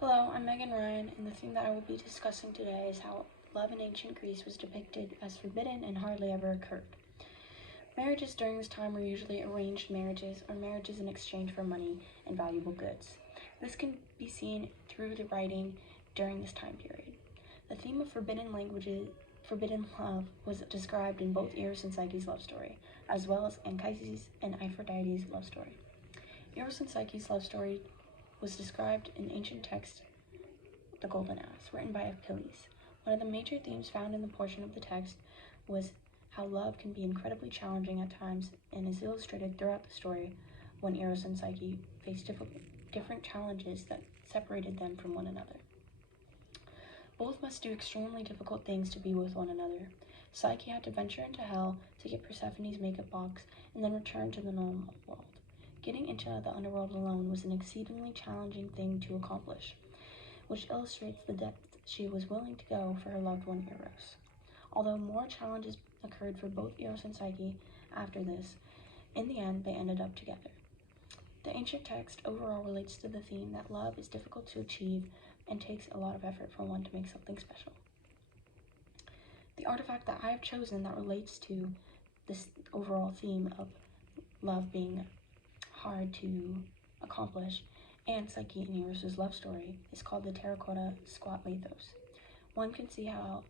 Hello, I'm Megan Ryan, and the theme that I will be discussing today is how love in ancient Greece was depicted as forbidden and hardly ever occurred. Marriages during this time were usually arranged marriages or marriages in exchange for money and valuable goods. This can be seen through the writing during this time period. The theme of forbidden love was described in both Eros and Psyche's love story, as well as Anchises and Aphrodite's love story. Eros and Psyche's love story was described in ancient text, the Golden Ass, written by Apelles. One of the major themes found in the portion of the text was how love can be incredibly challenging at times and is illustrated throughout the story when Eros and Psyche faced different challenges that separated them from one another. Both must do extremely difficult things to be with one another. Psyche had to venture into hell to get Persephone's makeup box and then return to the normal world. Getting into the underworld alone was an exceedingly challenging thing to accomplish, which illustrates the depth she was willing to go for her loved one Eros. Although more challenges occurred for both Eros and Psyche after this, in the end they ended up together. The ancient text overall relates to the theme that love is difficult to achieve and takes a lot of effort for one to make something special. The artifact that I have chosen that relates to this overall theme of love being hard to accomplish and Psyche and Eros' love story is called the terracotta squat lathos. One can see how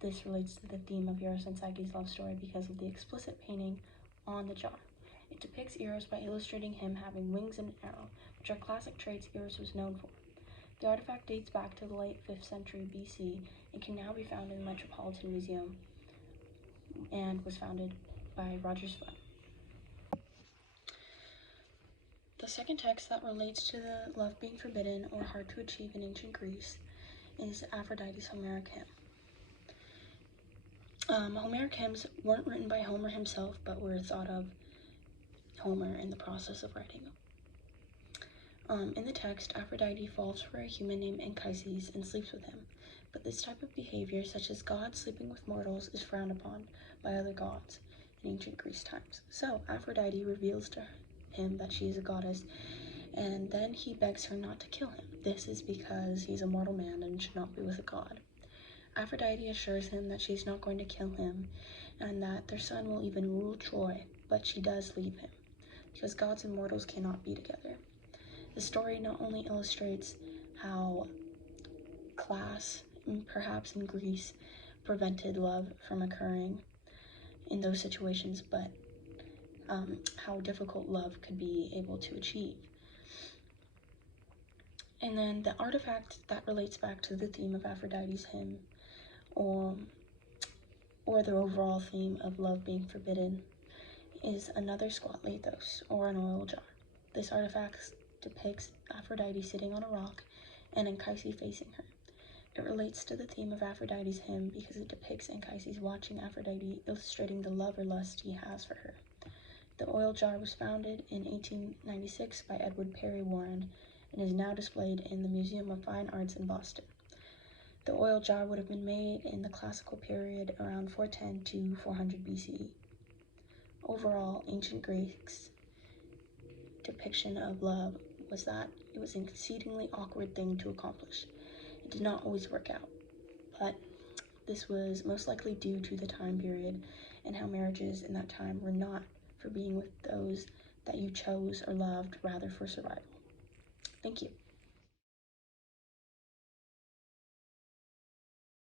this relates to the theme of Eros and Psyche's love story because of the explicit painting on the jar. It depicts Eros by illustrating him having wings and an arrow, which are classic traits Eros was known for. The artifact dates back to the late 5th century BC and can now be found in the Metropolitan Museum and was founded by Roger Swan. The second text that relates to the love being forbidden or hard to achieve in ancient Greece is Aphrodite's Homeric hymn. Homeric hymns weren't written by Homer himself, but were thought of Homer in the process of writing them. In the text, Aphrodite falls for a human named Anchises and sleeps with him, but this type of behavior, such as gods sleeping with mortals, is frowned upon by other gods in ancient Greece times. So Aphrodite reveals to him that she is a goddess, and then he begs her not to kill him. This is because he's a mortal man and should not be with a god. Aphrodite assures him that she's not going to kill him and that their son will even rule Troy, but she does leave him because gods and mortals cannot be together. The story not only illustrates how class, perhaps in Greece, prevented love from occurring in those situations, but how difficult love could be able to achieve. And then the artifact that relates back to the theme of Aphrodite's hymn, or the overall theme of love being forbidden, is another squat lathos, or an oil jar. This artifact depicts Aphrodite sitting on a rock and Anchises facing her. It relates to the theme of Aphrodite's hymn because it depicts Anchises watching Aphrodite, illustrating the love or lust he has for her. The oil jar was founded in 1896 by Edward Perry Warren and is now displayed in the Museum of Fine Arts in Boston. The oil jar would have been made in the classical period around 410 to 400 BCE. Overall, ancient Greeks' depiction of love was that it was an exceedingly awkward thing to accomplish. It did not always work out, but this was most likely due to the time period and how marriages in that time were not for being with those that you chose or loved, rather for survival. Thank you.